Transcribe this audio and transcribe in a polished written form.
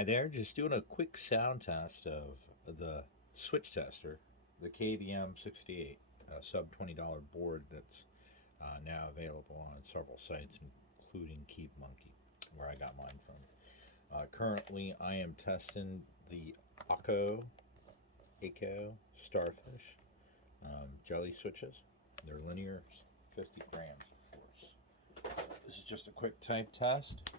Hi there, just doing a quick sound test of the switch tester, the KBM68, a sub $20 board that's now available on several sites, including Keep Monkey, where I got mine from. Currently, I am testing the Akko Starfish jelly switches. They're linear, 50 grams of force. This is just a quick type test.